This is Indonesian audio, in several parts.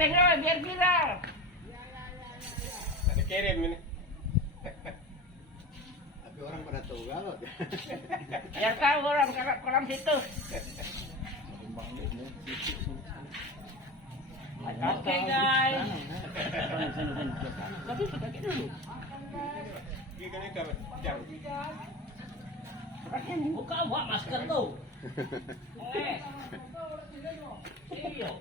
Posting lo biar viral. Ada kirim ini. Tapi orang pada tahu galot. Biar tahu orang kolam situ. Oke guys. Tapi pakai dulu. Gini kan jam. Buka buat masker tuh. Iyo.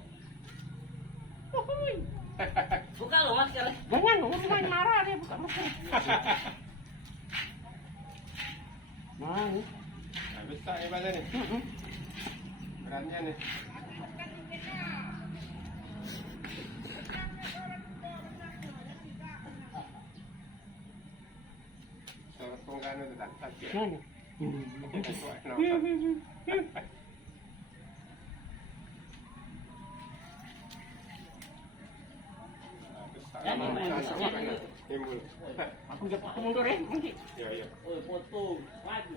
Buka lo masker. Jangan, orang marah dia buka masker. Mau. Nah, bisa ya Pak nih. Beratnya nih. Soalnya tunggangan itu tak tak. Mana? Timbul. Aku dapat mundur ya. Iya iya. Oh, foto lagi.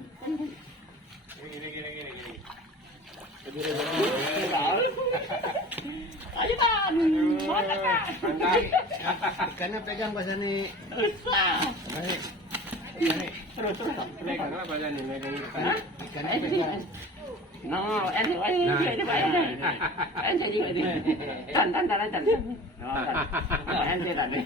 Gini. Ayo kan. Mana kan? Pandai. Ikannya pegang bahasa nih. Terus. Megang apa aja nih? Megang ikan. Ikannya pegang. No, ini jadi. Tan. No, ente tadi.